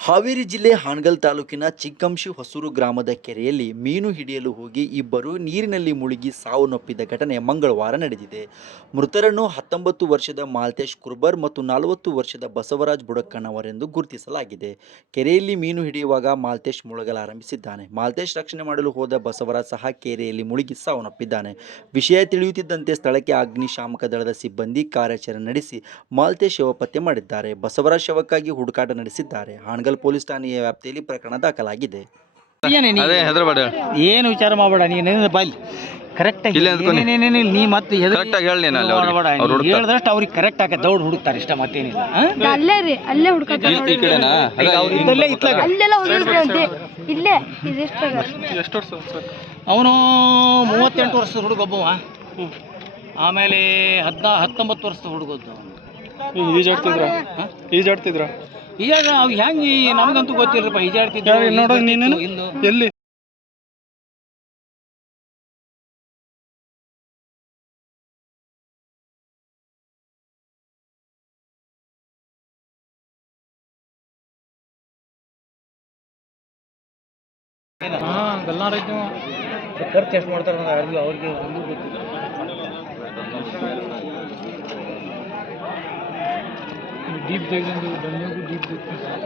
ಹಾವೇರಿ ಜಿಲ್ಲೆ ಹಾನಗಲ್ ತಾಲೂಕಿನ ಚಿಕ್ಕಂಶಿ ಹೊಸೂರು ಗ್ರಾಮದ ಕೆರೆಯಲ್ಲಿ ಮೀನು ಹಿಡಿಯಲು ಹೋಗಿ ಇಬ್ಬರು ನೀರಿನಲ್ಲಿ ಮುಳುಗಿ ಸಾವನ್ನಪ್ಪಿದ ಘಟನೆ ಮಂಗಳವಾರ ನಡೆದಿದೆ. ಮೃತರನ್ನು ಹತ್ತೊಂಬತ್ತು ವರ್ಷದ ಮಾಲ್ತೇಶ್ ಕುರ್ಬರ್ ಮತ್ತು ನಲವತ್ತು ವರ್ಷದ ಬಸವರಾಜ್ ಬುಡಕ್ಕಣ್ಣವರೆಂದು ಗುರುತಿಸಲಾಗಿದೆ. ಕೆರೆಯಲ್ಲಿ ಮೀನು ಹಿಡಿಯುವಾಗ ಮಾಲ್ತೇಶ್ ಮುಳುಗಲಾರಂಭಿಸಿದ್ದಾನೆ. ಮಾಲ್ತೇಶ್ ರಕ್ಷಣೆ ಮಾಡಲು ಹೋದ ಬಸವರಾಜ್ ಸಹ ಕೆರೆಯಲ್ಲಿ ಮುಳುಗಿ ಸಾವನ್ನಪ್ಪಿದ್ದಾನೆ ವಿಷಯ ತಿಳಿಯುತ್ತಿದ್ದಂತೆ ಸ್ಥಳಕ್ಕೆ ಅಗ್ನಿಶಾಮಕ ದಳದ ಸಿಬ್ಬಂದಿ ಕಾರ್ಯಾಚರಣೆ ನಡೆಸಿ ಮಾಲ್ತೇಶ್ ಶವ ಪತ್ತೆ ಮಾಡಿದ್ದಾರೆ. ಬಸವರಾಜ್ ಶವಕ್ಕಾಗಿ ಹುಡುಕಾಟ ನಡೆಸಿದ್ದಾರೆ. ಹಾನಗಲ್ ಪೊಲೀಸ್ ಠಾಣೆಯ ವ್ಯಾಪ್ತಿಯಲ್ಲಿ ಪ್ರಕರಣ ದಾಖಲಾಗಿದೆ. ಏನೇ ಅದೇ ಹೆದರ್ಬೇಡ ಏನು ವಿಚಾರ ಮಾಡಬೇಡ ನೀನು ಬಲ್ಲಿ ಕರೆಕ್ಟ್ ಆಗಿ ಇಲ್ಲೇ ಅಂದ್ಕೊ ನೀ. ನೀ ಮತ್ತೆ Correct ಆಗಿ ಹೇಳ್ ನೀನು ಅಲ್ಲಿ ಅವ್ರಿಗೆ. ಅವ್ರು ಹುಡುಕ್ತಾರೆ. ಹೇಳಿದಷ್ಟು ಅವ್ರಿಗೆ ಕರೆಕ್ಟ್ ಆಗ ದೌಡ್ ಹುಡುಕ್ತಾರೆ ಇಷ್ಟ ಮತ್ತೇನಿಲ್ಲ ಆ? ಅಲ್ಲೇ ರೀ ಅಲ್ಲೇ ಹುಡ್ಕತ್ತಾರ ಈ ಕಡೆನಾ? ಈಗ ಅವ್ರು ಇದ್ದಲ್ಲೇ ಇತ್ಲಾಗ. ಅಲ್ಲೆಲ್ಲ ಹೋಗಿದ್ರಿ ಅಂತೆ. ಇಲ್ಲೇ ಅವನು ಮೂವತ್ತೆಂಟು ವರ್ಷದ ಹುಡುಗ ಒಬ್ಬವ. ಆಮೇಲೆ ಹದಿನಾ ಹತ್ತೊಂಬತ್ತು ವರ್ಷದ ಹುಡುಗದ್ದು ಈಜಾಡ್ತಿದ್ರ? ಈಜಾಡ್ತಿದ್ರ? ಈಗ ಅವ್ ಹೆಂಗೆ ನಮಗಂತೂ ಗೊತ್ತಿಲ್ಲಪ್ಪ ನೋಡೋ ನೋಡು ನೀನೇನು? ಹಾ ಎಲ್ಲಿ ಖರ್ಚು ಎಷ್ಟು ಮಾಡ್ತಾರೆ ಅನ್ನೋದು ಅವ್ರಿಗೆ ಒಂದು ಗೊತ್ತಿಲ್ಲ. डीप देखेंगे डलियों को डीप देखते हैं।